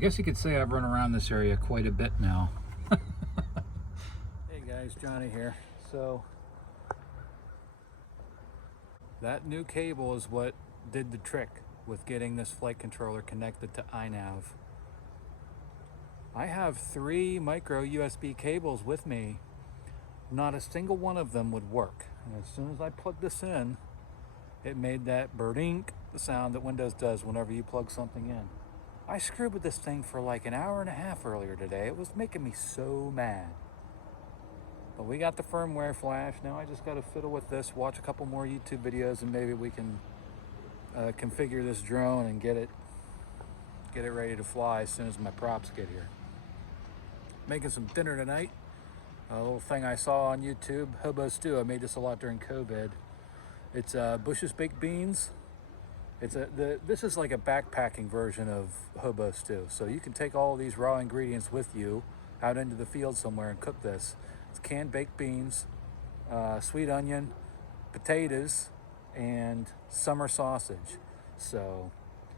guess you could say I've run around this area quite a bit now. Hey guys, Johnny here. So that new cable is what did the trick with getting this flight controller connected to iNav. I have 3 micro USB cables with me. Not a single one of them would work. And as soon as I plugged this in, it made that birdink sound that Windows does whenever you plug something in. I screwed with this thing for like an hour and a half earlier today. It was making me so mad. But we got the firmware flash. Now I just got to fiddle with this, watch a couple more YouTube videos, and maybe we can configure this drone and get it ready to fly as soon as my props get here. Making some dinner tonight. A little thing I saw on YouTube, hobo stew. I made this a lot during COVID. It's Bush's baked beans. This is like a backpacking version of hobo stew. So you can take all of these raw ingredients with you out into the field somewhere and cook this. It's canned baked beans, sweet onion, potatoes, and summer sausage. So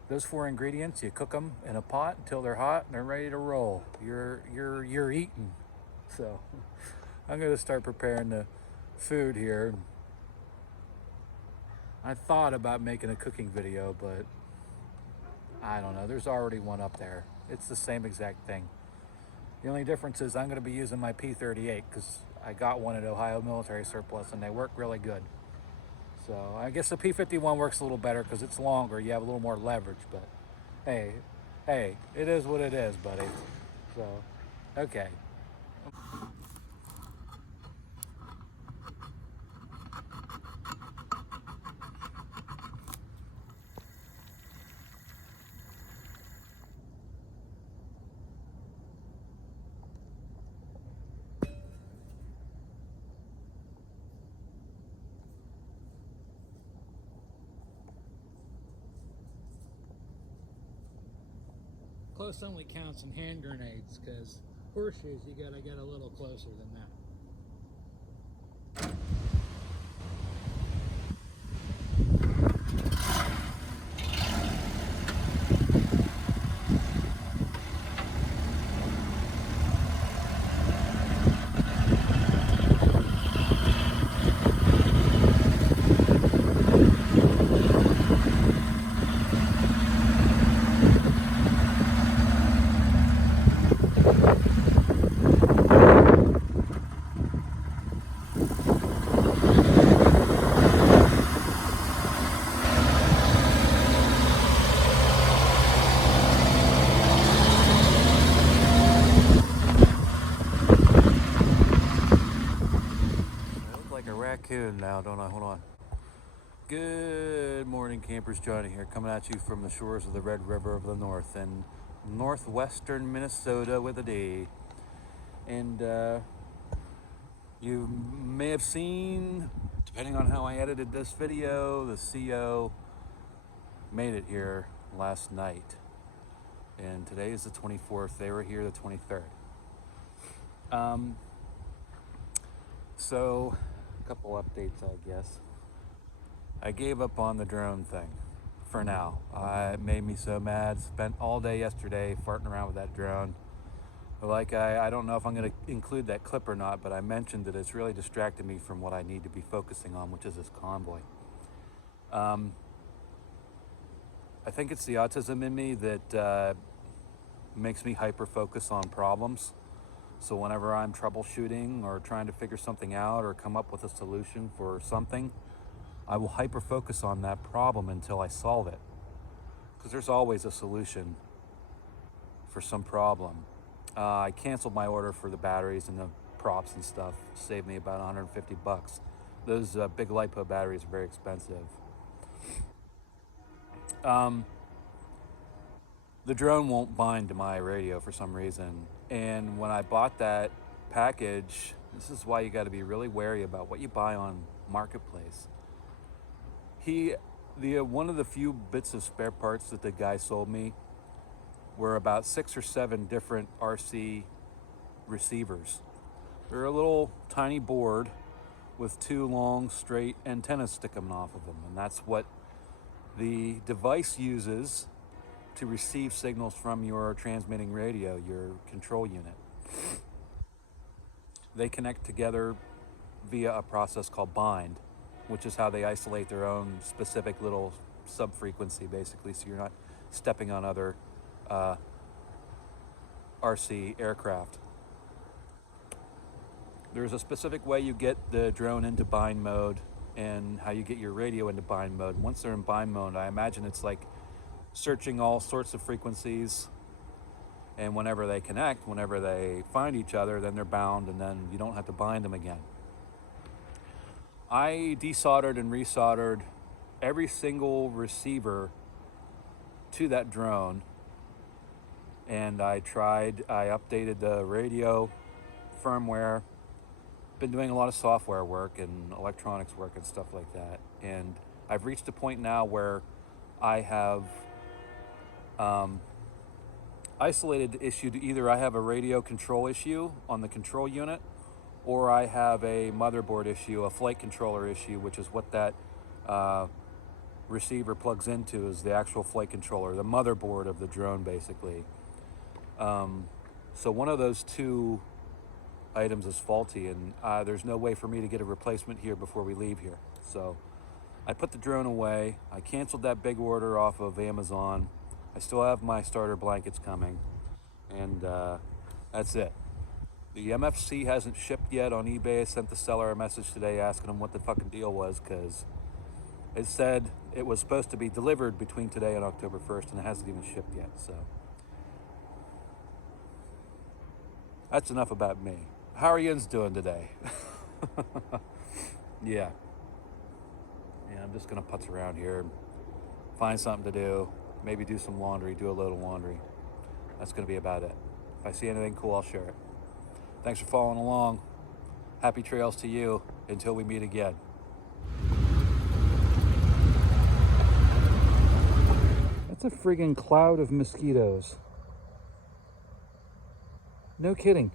those 4 ingredients, you cook them in a pot until they're hot and they're ready to roll. You're eating. So I'm gonna start preparing the food here. I thought about making a cooking video, but I don't know. There's already one up there. It's the same exact thing. The only difference is I'm going to be using my P38 because I got one at Ohio Military Surplus and they work really good. So I guess the P51 works a little better because it's longer. You have a little more leverage, but hey, it is what it is, buddy. So, okay. Close only counts in hand grenades because horseshoes you gotta get a little closer than that. Raccoon now, don't I? Hold on. Good morning, campers. Johnny here, coming at you from the shores of the Red River of the North in northwestern Minnesota with a D. And you may have seen, depending on how I edited this video, the CO made it here last night. And today is the 24th. They were here the 23rd. So a couple updates, I guess. I gave up on the drone thing for now. It made me so mad. Spent all day yesterday farting around with that drone. Like, I don't know if I'm going to include that clip or not, but I mentioned that it's really distracted me from what I need to be focusing on, which is this convoy. I think it's the autism in me that makes me hyper-focus on problems. So whenever I'm troubleshooting or trying to figure something out or come up with a solution for something, I will hyper-focus on that problem until I solve it. Because there's always a solution for some problem. I canceled my order for the batteries and the props and stuff. Saved me about 150 bucks. Those big LiPo batteries are very expensive. The drone won't bind to my radio for some reason. And when I bought that package, this is why you got to be really wary about what you buy on Marketplace. One of the few bits of spare parts that the guy sold me were about 6 or 7 different RC receivers. They're a little tiny board with 2 long straight antennas sticking off of them, and that's what the device uses to receive signals from your transmitting radio, your control unit. They connect together via a process called bind, which is how they isolate their own specific little sub-frequency, basically, so you're not stepping on other RC aircraft. There's a specific way you get the drone into bind mode and how you get your radio into bind mode. Once they're in bind mode, I imagine it's like searching all sorts of frequencies, and whenever they connect, whenever they find each other, then they're bound, and then you don't have to bind them again. I desoldered and resoldered every single receiver to that drone, and I updated the radio firmware. Been doing a lot of software work and electronics work and stuff like that, and I've reached a point now where I have isolated the issue to either I have a radio control issue on the control unit, or I have a motherboard issue, a flight controller issue, which is what that receiver plugs into, is the actual flight controller, the motherboard of the drone, basically. So one of those two items is faulty, and there's no way for me to get a replacement here before we leave here. So I put the drone away. I canceled that big order off of Amazon. I still have my starter blankets coming, and that's it. The MFC hasn't shipped yet on eBay. I sent the seller a message today asking him what the fucking deal was, because it said it was supposed to be delivered between today and October 1st, and it hasn't even shipped yet. So that's enough about me. How are yous doing today? Yeah, I'm just gonna putz around here, find something to do, maybe do some laundry, do a load of laundry. That's gonna be about it. If I see anything cool, I'll share it. Thanks for following along. Happy trails to you until we meet again. That's a friggin' cloud of mosquitoes. No kidding.